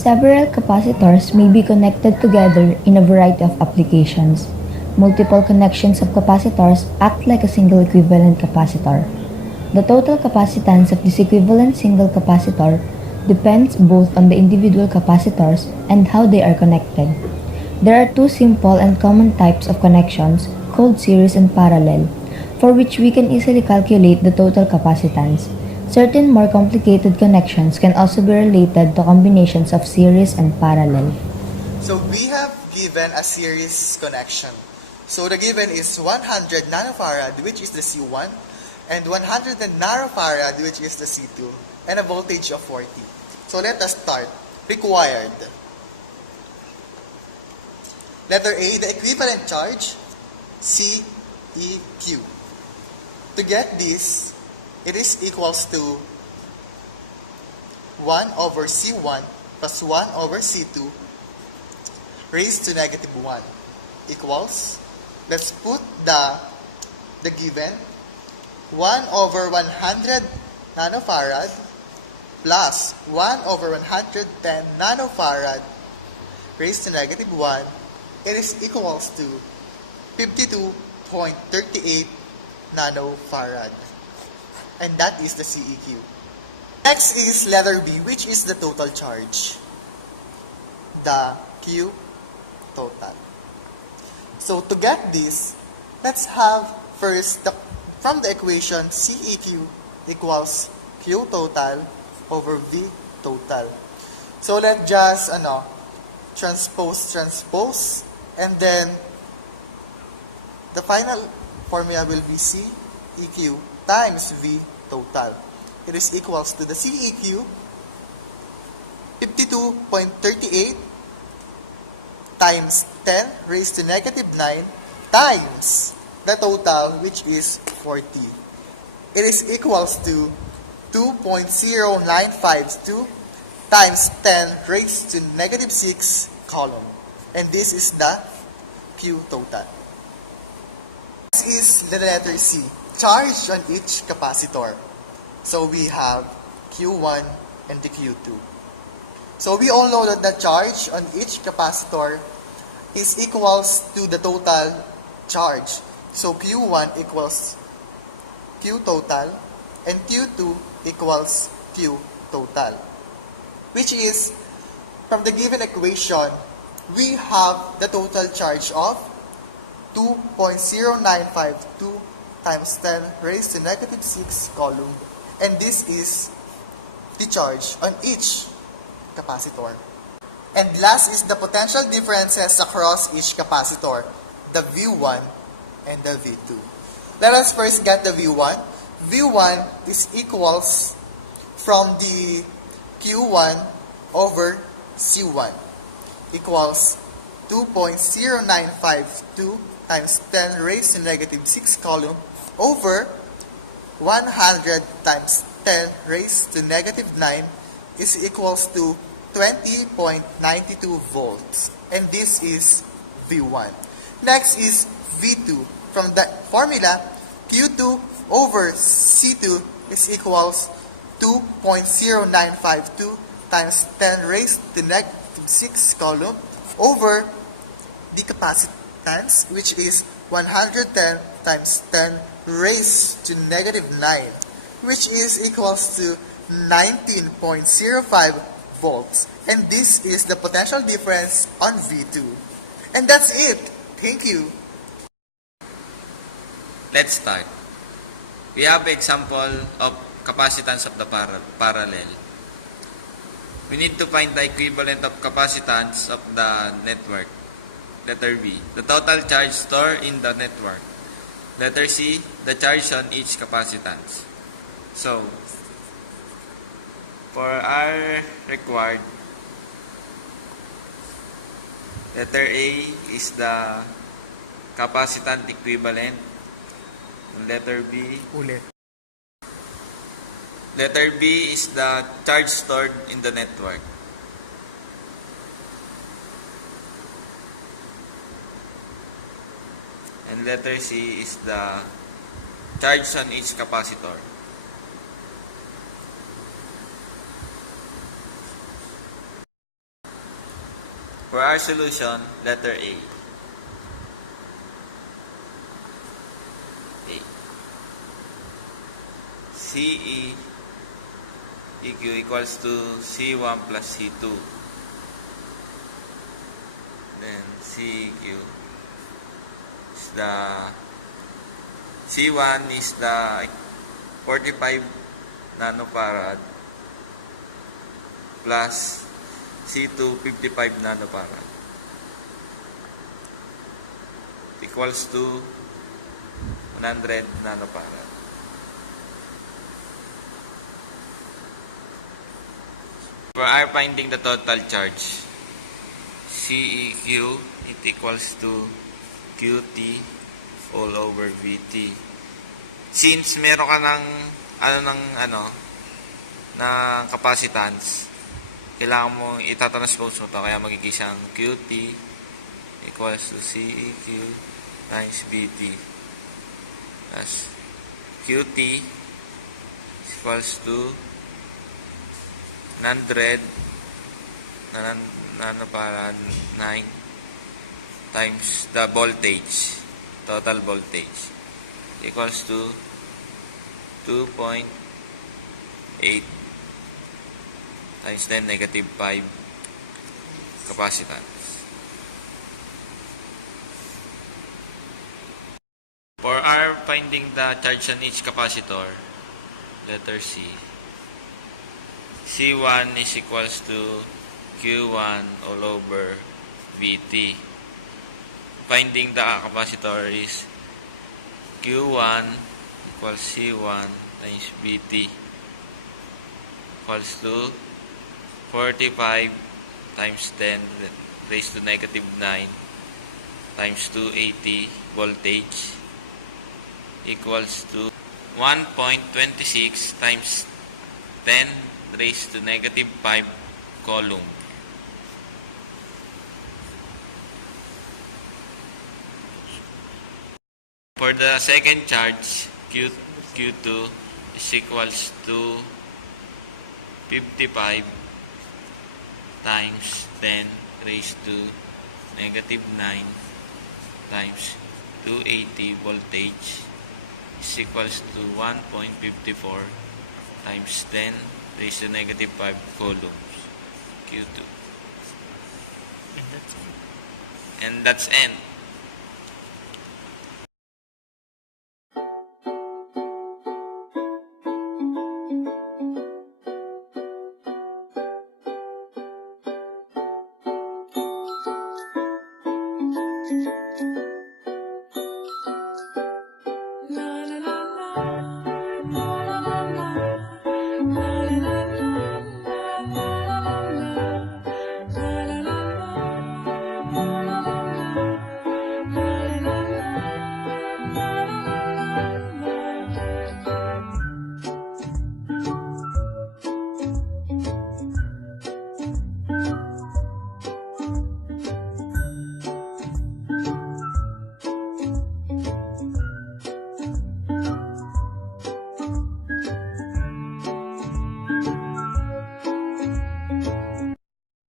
Several capacitors may be connected together in a variety of applications. Multiple connections of capacitors act like a single equivalent capacitor. The total capacitance of this equivalent single capacitor depends both on the individual capacitors and how they are connected. There are two simple and common types of connections called series and parallel, for which we can easily calculate the total capacitance. Certain more complicated connections can also be related to combinations of series and parallel. So we have given a series connection. So the given is 100 nanofarad, which is the C1, and 110 nanofarad, which is the C2, and a voltage of 40. So let us start. Required. Letter A, the equivalent charge, CEQ. To get this, it is equals to 1 over C1 plus 1 over C2 raised to negative 1 equals, let's put the given, 1 over 100 nanofarad plus 1 over 110 nanofarad raised to negative 1, it is equals to 52.38 nanofarad. And that is the CEQ. Next is letter B, which is the total charge. The Q total. So to get this, let's have first, from the equation, CEQ equals Q total over V total. So let's just transpose, and then the final formula will be CEQ times V total. It is equals to the CEQ, 52.38 times 10 raised to negative 9 times the total, which is 40. It is equals to 2.0952 times 10 raised to negative 6 column. And this is the Q total. This is the letter C, charge on each capacitor. So we have Q1 and the Q2. So we all know that the charge on each capacitor is equals to the total charge. So Q1 equals Q total and Q2 equals Q total. Which is, from the given equation, we have the total charge of 2.0952 times 10 raised to negative 6 column. And this is the charge on each capacitor. And last is the potential differences across each capacitor, the V1 and the V2. Let us first get the V1. V1 is equals from the Q1 over C1 equals 2.0952 times 10 raised to negative 6 column over 100 times 10 raised to negative 9 is equals to 20.92 volts. And this is V1. Next is V2. From the formula, Q2 over C2 is equals 2.0952 times 10 raised to negative 6 column over the capacitance, which is 110 times 10 raised to negative 9, which is equals to 19.05 volts. And this is the potential difference on V2. And that's it. Thank you. Let's start. We have example of capacitance of the parallel. We need to find the equivalent of capacitance of the network. Letter B, the total charge stored in the network. Letter C, the charge on each capacitance. So, for our required, letter A is the capacitance equivalent. Letter B. Letter B is the charge stored in the network. And letter C is the charge on each capacitor. For our solution, letter A. A. CE EQ equals to C1 plus C2. Then CEQ is the C1 is the 45 nanofarad plus C2 55 nanofarad equals to 100 nanofarad. For our finding the total charge, CEQ it equals to QT all over VT. Since meron ka ng capacitance, kailangan mo itatranspose mo to, kaya magiging siyang QT equals to CEQ times VT plus QT equals to 100 nanofarad 9 times the voltage, total voltage equals to 2.8 times 10 negative 5 capacitance. For our finding the charge on each capacitor, letter C, C1 is equals to Q1 all over VT. Finding the capacitor is Q1 equals C1 times VT equals to 45 times 10 raised to negative 9 times 280 voltage equals to 1.26 times 10 raised to negative 5 coulomb. For the second charge, Q2 is equals to 55 times 10 raised to negative 9 times 280 voltage is equals to 1.54 times 10 raised to negative 5 coulombs, Q2. And that's N.